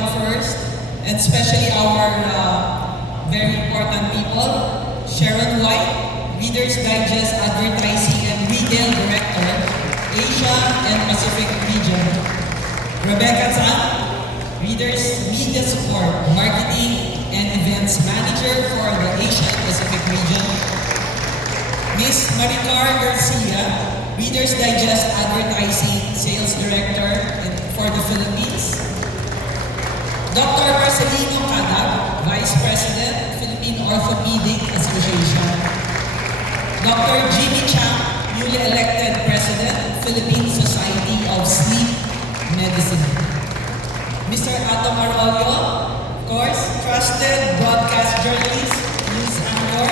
everyone first, and especially our very important people, Sharon White, Reader's Digest Advertising and Retail Director, Asia and Pacific Region. Rebecca Tan, Reader's Media Support, Marketing and Events Manager for the Asia and Pacific Region. Ms. Maricar Garcia, Reader's Digest Advertising Sales Director for the Philippines. Dr. Marcelino Cadag, Vice President, Philippine Orthopedic Association. Dr. Jimmy Chang, newly elected President, Philippine Society of Sleep Medicine. Mr. Ato Marolio, of course, trusted broadcast journalist, news anchor.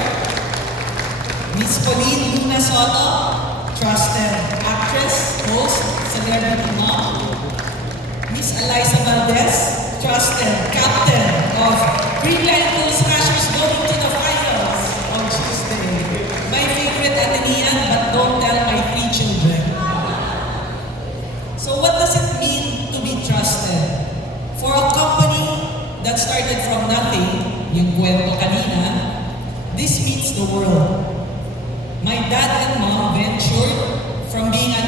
Ms. Pauline Luna Soto, trusted actress, host, celebrity mom. Ms. Eliza Valdez, trusted captain of Greenline Pool Smashers going to the finals on Tuesday. My favorite Atenean, but don't tell my 3 children. So what does it mean to be trusted? For a company that started from nothing, yung kwento kanina, this means the world. My dad and mom ventured from being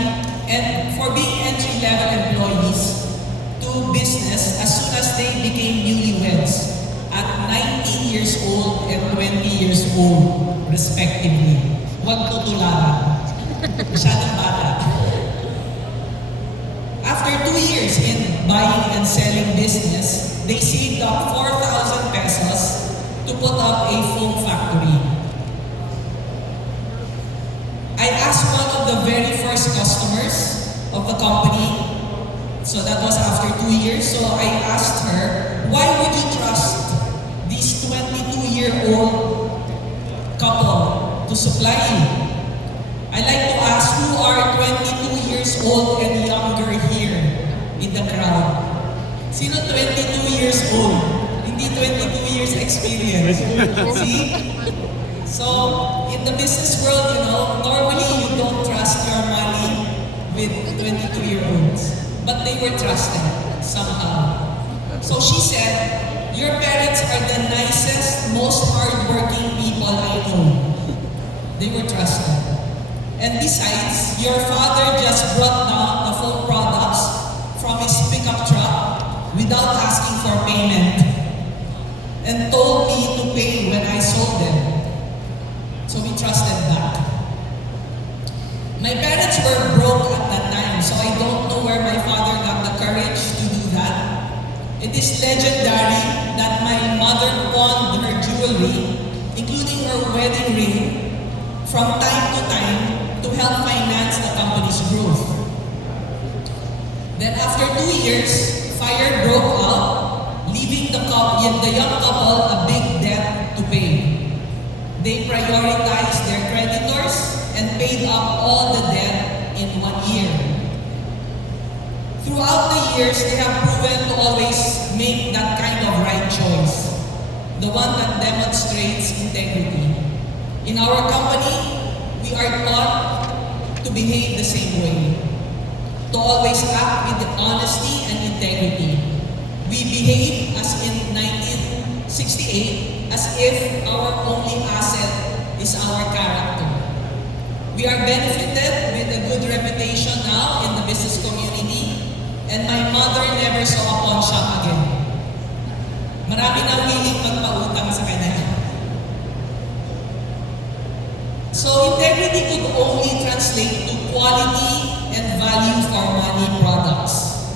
entry-level employees to business as soon as they became newlyweds at 19 years old and 20 years old, respectively. Huwag tutularan. Masyadong bata. After 2 years in buying and selling business, they saved up 4,000 pesos to put up a foam factory. I asked one of the very first customers of the company, so that was after 2 years, so I asked her, why would you trust this 22-year-old couple to supply you? I like to ask who are 22 years old and younger here in the crowd. Sino 22 years old? Hindi 22 years experience. See? So, in the business world, normally you don't trust your money with 22-year-olds. But they were trusted somehow. So she said, your parents are the nicest, most hardworking people I know. They were trusted. And besides, your father just brought down the full products from his pickup truck without asking for payment and told me to pay when I sold them. So we trusted that. My parents were broke at that time, so I don't know where my father got the courage to do that. It is legendary that my mother pawned her jewelry, including her wedding ring, from time to time to help finance the company's growth. Then after 2 years, fire broke out, leaving the young couple a big debt to pay. They prioritized their creditors and paid up all the debt in 1 year. Throughout the years, they have proven to always make that kind of right choice, the one that demonstrates integrity. In our company, we are taught to behave the same way, to always act with honesty and integrity. We behave as in 1968 as if our only asset is our character. We are benefited with a good reputation now in the business community, and my mother never saw a pawn shop again. Marami na willing magpautang sa kanya. So integrity could only translate to quality and value for money products.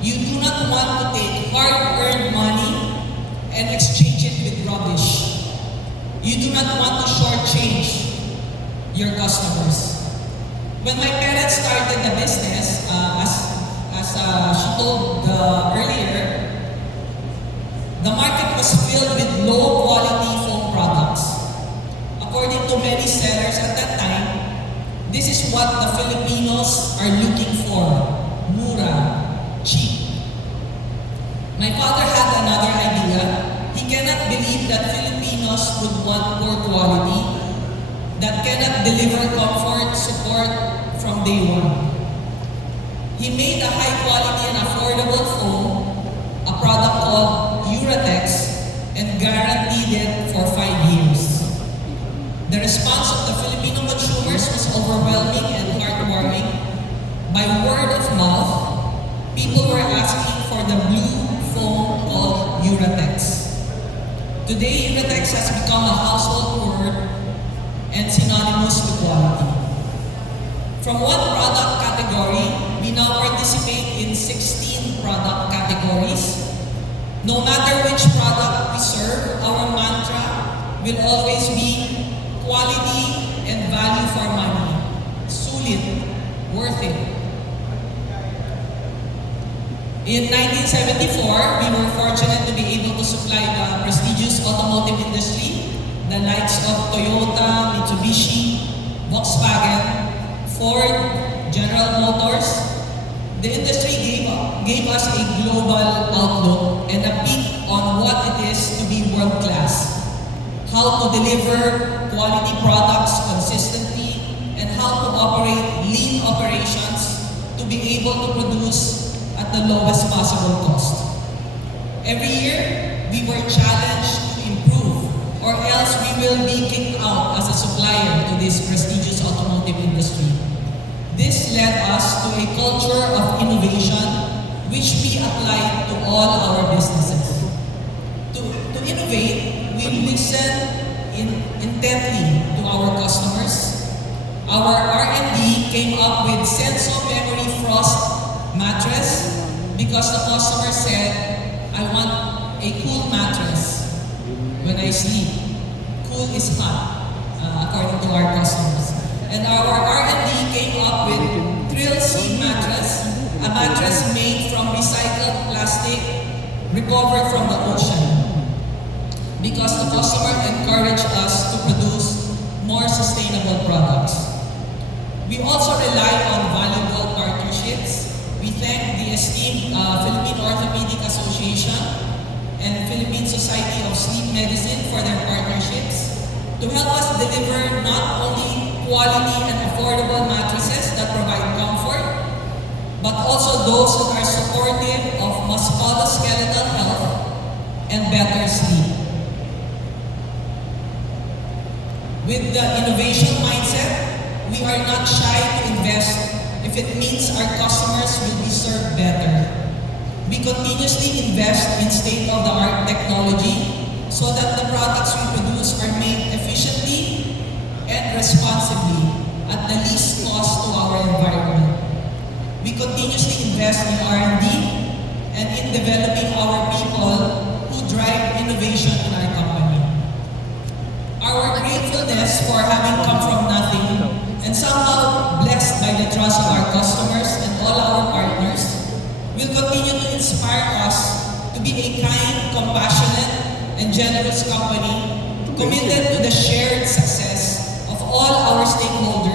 You do not want to take hard-earned money and exchange it with rubbish. You do not want to shortchange your customers. When my parents started the business, as she told earlier, the market was filled with low-quality foam products. According to many sellers at that time, this is what the Filipinos are looking for: mura, cheap. My father had another idea. He cannot believe that Filipinos would want poor quality that cannot deliver comfort, support from day one. He made a high quality and affordable foam, a product by word of mouth, people were asking for the blue foam called Uratex. Today, Uratex has become a household word and synonymous to quality. From one product category, we now participate in 16 product categories. No matter which product we serve, our mantra will always be quality and value for money. Sulit, worth it. In 1974, we were fortunate to be able to supply the prestigious automotive industry, the likes of Toyota, Mitsubishi, Volkswagen, Ford, General Motors. The industry gave us a global outlook and a peek on what it is to be world-class, how to deliver quality products consistently, and how to operate lean operations to be able to produce at the lowest possible cost. Every year, we were challenged to improve, or else we will be kicked out as a supplier to this prestigious automotive industry. This led us to a culture of innovation which we applied to all our businesses. To innovate, we listen intently to our customers. Our R&D came up with Senso Memory Frost mattress because the customer said, I want a cool mattress when I sleep. Cool is hot, according to our customers. And our R&D came up with Thrill C mattress, a mattress made from recycled plastic recovered from the ocean, because the customer encouraged us to produce more sustainable products. We also rely on valuable partnerships. We thank the esteemed Philippine Orthopedic Association and Philippine Society of Sleep Medicine for their partnerships to help us deliver not only quality and affordable mattresses that provide comfort, but also those that are supportive of musculoskeletal health and better sleep. With the innovation mindset, we are not shy to invest if it means our customers will be served better. We continuously invest in state-of-the-art technology so that the products we produce are made efficiently and responsibly at the least cost to our environment. We continuously invest in R&D and in developing our people who drive innovation in our company. Our gratefulness for having come from nothing and somehow blessed by the trust of our customers and all our partners will continue to inspire us to be a kind, compassionate, and generous company committed to the shared success of all our stakeholders